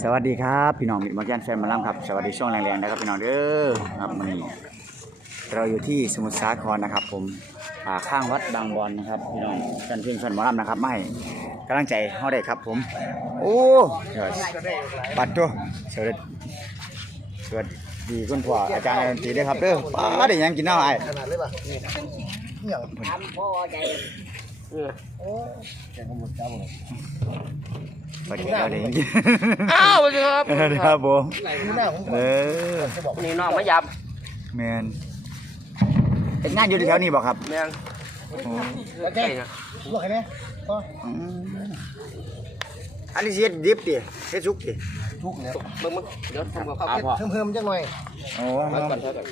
สวัสดีครับพี่น้องมิตรมาแกนแฟนมาล่ำครับ สวัสดีช่วงแรงๆนะครับพี่น้องเด้อครับวันนี้เราอยู่ที่สมุทรสาครนะครับ ผมอ่าข้างวัดบางบอนนะครับพี่น้องแฟนเพลงแฟนมาล่ำนะครับไม่กำลังใจเฮาได้ครับ ผม โอ้เดี๋ยวปัดตัวสวัสดีสวัสดีคุณพ่ออาจารย์ดนตรีด้วยครับเด้อป้าได้ยังกินน้าไอ้ขนาดเลยป่ะนี่อย่างทำพ่อใจ แกงขมุดจ้าหมดสวัสดีครับได้หยังกินอ้าวสวัสดีครับสวัสดีครับผมนี่หน้าผมเออจะบอกนี่น้องมายับแมนเป็นงานอยู่แถวนี้บอกครับแม่งโอ้ใช่นะบอกแค่นี้ก็อืมอันนี้เสียดิบดิเสียสุกดิทุกเนี่ยเบิ่งมึงเดี๋ยวทำกับข้าวอ่าพ่อเพิ่มเพิ่มจังหน่อยโอ้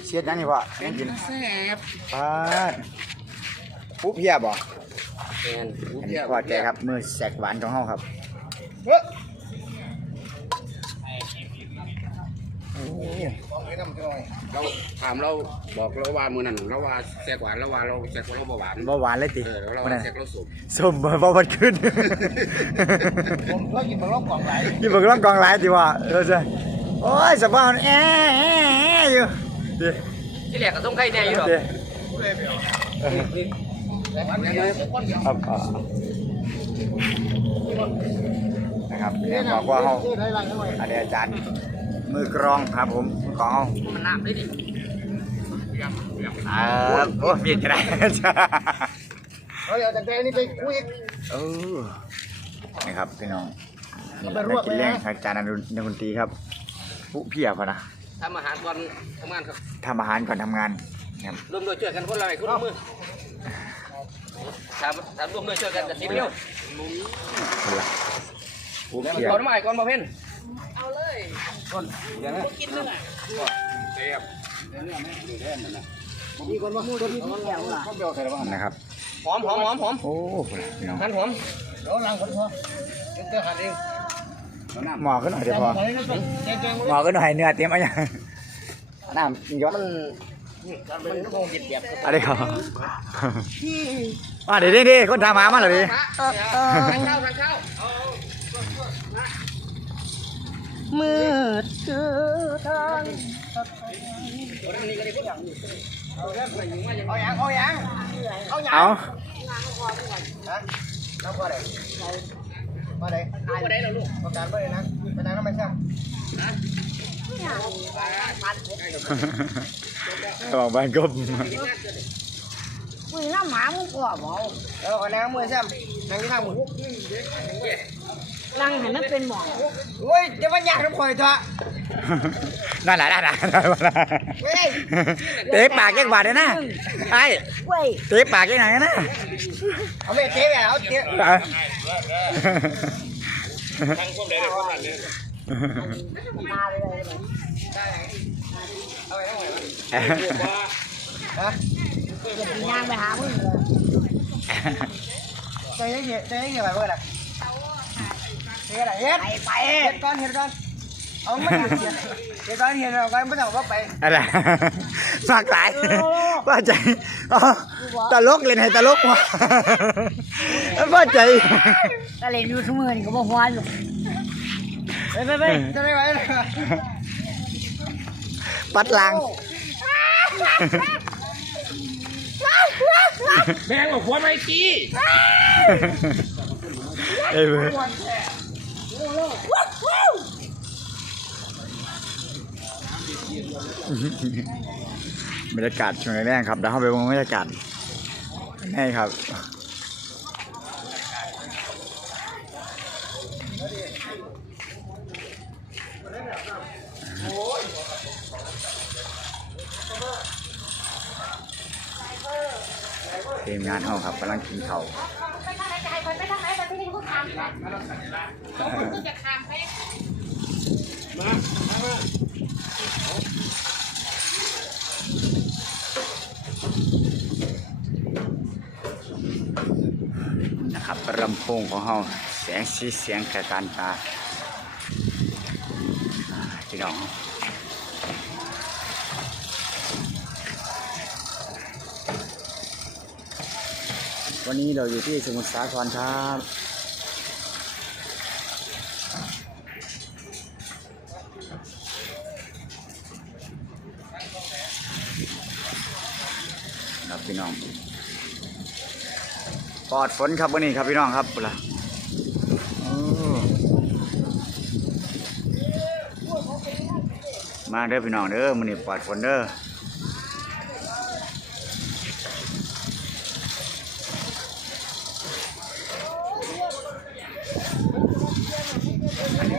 เสียดนั่นนี่พ่อเสียกินแซ่บปาดปุ๊บเพียบ่ แม่นอันนี้พอใจครับมือแสกหวานของเฮาครับเฮ้ยลองให้น้ำจังหน่อยเราถามเราบอกเราว่ามือนั้นเราว่าแซกหวานเราว่าเราแซกเราบ่หวานบ่หวานเลยติเออแล้วเรามื้อว่านั้นแซกเราสุกส้มบ่บ่บัดขึ้นผมก็กินบางรอบกล่องไหลยี่เบิ่งลำกองหลายติว่าเออจ้ะโอ้ยสบายมันแอะแอะแอะอยู่ดิที่แรกก็ต้องไข่แน่อยู่ดอกดิ ครับอ่านะครับเนี่ยบอกว่าเฮาที่ไรไรจังหน่อยอันนี้อาจารย์ มือกรองครับผมของเฮามันน้ำได้ดิอ่าโอ้เปลี่ยนจะได้เราอยากจะแกนี่ไปคุยเออนะครับพี่น้องนี่เอาไปรวบกินแรงไว้นะอาจารย์อนุนนตรีครับผู้เพียพอนะทำอาหารก่อนทำงานครับทำอาหารก่อนทำงานครับร่วมด้วยช่วยกันคนละไม้คนละมือ ทำทำร่วมด้วยช่วยกันจะสิบเร็วคนละผู้เพียก่อนไม้ก่อนมาเพ่นมีคนมาตัวนี้ก็เบลใส่แล้วบ้างนะครับหอมหอมหอมหอมโอ้พี่น้องหั่นหอมเดี๋ยวล้างคนพอเดี๋ยวเจอหัดเองหมอขึ้นหน่อยเดี๋ยวพอใส่น้ำตกแกงแกงหมอขึ้นหน่อยเนื้อเตรียมอะไรอย่างน้ำยศมันมันคงเจ็บๆ อะไรครับมาเดี๋ยวดิคนทำมามาเลยดิทางเข้าทางเข้ามืดเจอทางเอายังเอายังเอายังเอาฮะน้ำพอไหนมาไหนบ่ได้แล้วลูกประกันมาเลยนะไปนั่งน้ำมันช่าง บอกบ้านกบมึงน้ำหมามึงกว่าบ่เออขอนั่งมือช่างนั่งที่ข้างมือลังให้มันเป็นหมองโอ้ยเดี๋ยวมันยากน้ำข่อยเถอะนั่นแหละนั่นแหละนั่นแหละเฮ้ยเตะปากยังบาดเลยนะไอ้เว้ยเตะปากยังไงนะเอาไปเจ๊ไปเอาเจ๊ มาเลยฮะย่างไปหามึงเลยเจ๊ยังเจ๊เจ๊ยังเกี่ยวกับอะไรเจ๊อะไรเฮ็ดไปเฮ็ดก่อนเฮ็ดก่อนเอาไม่ได้เฮ็ดเฮ็ดก่อนเฮ็ดเราก็ไม่ต้องว่าไปอะไรมากหลายว่าใจอ๋อตลกเล่นให้ตลกว่ะว่าใจก็เล่นอยู่ทุกมื้อนี่ก็บ่ฮ้อนหรอก ไปไปไปจะไม่ไหวเลยปัดลางแม่งกับหัวไม่กี้เอ้ยเว้ยบรรยากาศช่วงแรกๆครับเดี๋ยวเข้าไปมองบรรยากาศนี่ครับ ทีมงานเฮาครับกำลังกินข้าวไปทางไหนจะให้คนไปทางไหนแต่ที่นี่ก็ทำนะเขาจะทำให้นะครับลำโพงของเฮาแสงสีเสียงกระการตาอ่าพี่น้อง วันนี้เราอยู่ที่สมุทรสาครครับครับพี่น้องปอดฝนครับวันนี้ครับพี่น้องครับล่ะมาเด้อพี่น้องเด้อมันนี่ปอดฝนเด้อ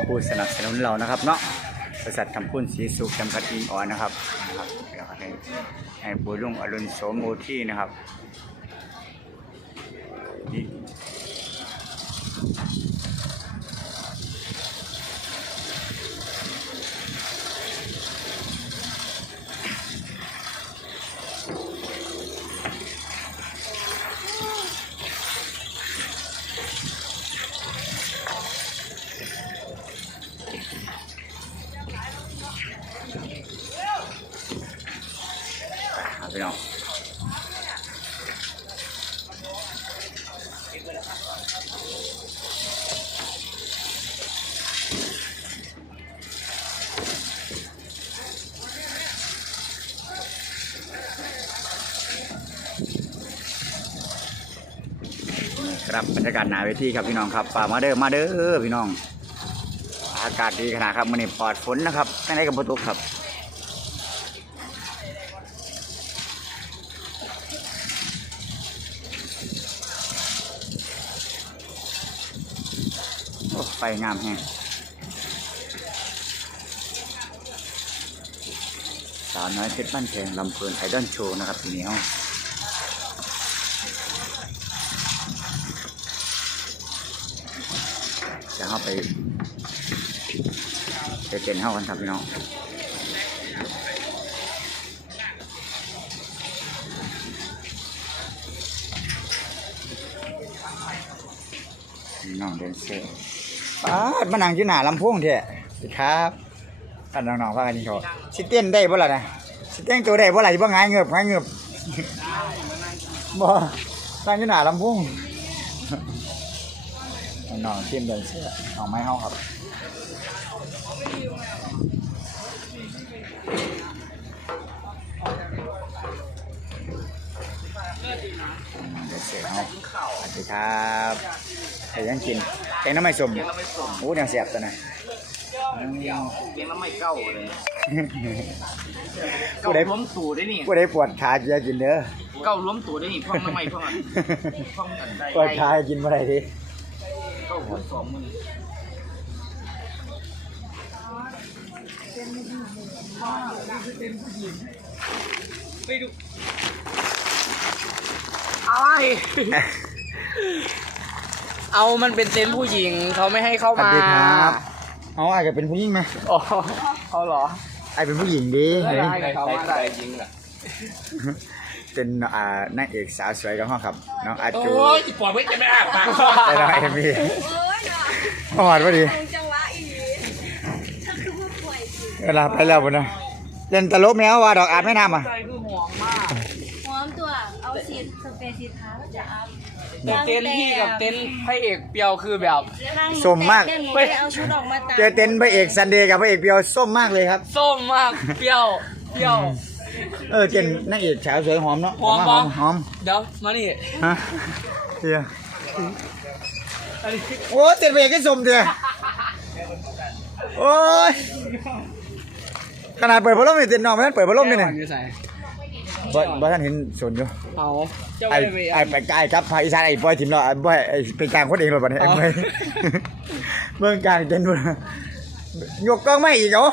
ผู้สนับสนุนเรานะครับเนาะบริษัททำพุ่นสีสุขจำกัดอินออนนะครับนะครับเดี๋ยวให้ให้ปู่ลุงอรุณโสมโอที่นะครับ ครับบรรยากาศหนาเวทีครับพี่น้องครับฝามาเด้อมาเด้อพี่น้อง อากาศดีขนาดครับมันนี่ปลอดฝนนะครับไม่ได้กับประตูครับโอ้ไฟงามแฮงสาวน้อยเพชรบ้านแพงลำเพลินไอดอลโชว์นะครับทีนี้เฮาจะเข้า ไปไปเต้นเฮากันครับพี่น้องน้องเดนเซอร์ป้าดมานั่งอยู่หน้าลำโพงเถอะสวัสดีครับท่านน้องๆว่ากันนี่เขาสิเต้นได้บ่ล่ะนะสิเต้นตัวได้บ่ล่ะสิบ่งายเงือบงายเงือบบ่นั่งอยู่หน้าลำโพง น้องๆทีมเดนเซอร์น้องไม้เฮาครับเดี๋ยวเสียงเอาสวัสดีครับใครยังกินแกงน้ำไม่สมโอ้ยังเสียบตัวนะเลี้ยงแล้วไม่เก้าเลยผู้ใดล้มตู่ได้นี่ผู้ใดปวดขาจะกินเด้อเก้าล้มตู่ได้นี่พ่องน้ำไม่พ่องอะพ่องกันได้ปวดขากินเมื่อไหร่ที เก้าหัวสองมืออะไร เอามันเป็นเต็นท์ผู้หญิงเขาไม่ให้เข้าสวัสมาดีครับเอาอาจจะเป็นผู้หญิงไหมอ๋อเขาเหรอไอเป็นผู้หญิงดีไม่ได้ให้เขามาได้ยิงอะ เป็นอ่านางเอกสาวสวยกับห้องครับ น้องอาจูโอ้ยปล่อยไว้จะไม่อาปากและน้องเอมี่หอดพอดีจังหวะอีฉันคือผู้ป่วยสิเวลาไปแล้วบนนะเล่นตลกแมวว่าดอกอาบไม่น้ำอะ ใจคือห่วงมากพร้อมตัว เอาสีสเปรย์สีเท้าจะอัพแต่เต็นท์พี่กับเต็นท์พระเอกเปียวคือแบบสมมากเต้นหนูไปเอาชุดออกมาตากเจอเต็นท์พระเอกซันเดย์กับพระเอกเปียวส้มมากเลยครับ ส้มมาก เปรี้ยว เปรี้ยว เออเจนนางเอกสาวสวยหอมเนาะหอมหอมปะหอมเดี๋ยวมานี่ฮะเดี๋ยวอันนี้โอ้เต้นพระเอกก็สมเดียวโอ้ยขนาดเปิดพัดลมนี่เต้นนอนไม่ทันเปิดพัดลมนี่เนี่ยอยู่ใส่บ่บ่ท่านเห็นสนอยู่เอาเจ้าไอ้ไปไปไอ้ไปไอ้ครับภาคอีสานไอ้บอยทีมเราไอ้บอยไอ้เป็นกลางคนเองเลยบัดนี้ไอ้บอยเมืองกลางเต้นบ่ยกกล้องไม่อีกเหรอ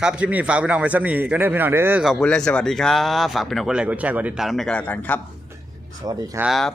ครับคลิปนี้ฝากพี่น้องไว้ซ้ำนี้ก็เด้อพี่น้องเด้อขอบคุณและสวัสดีครับ ฝากพี่น้องกดไลค์กดแชร์กดติดตามในกันแล้วกันครับ สวัสดีครับ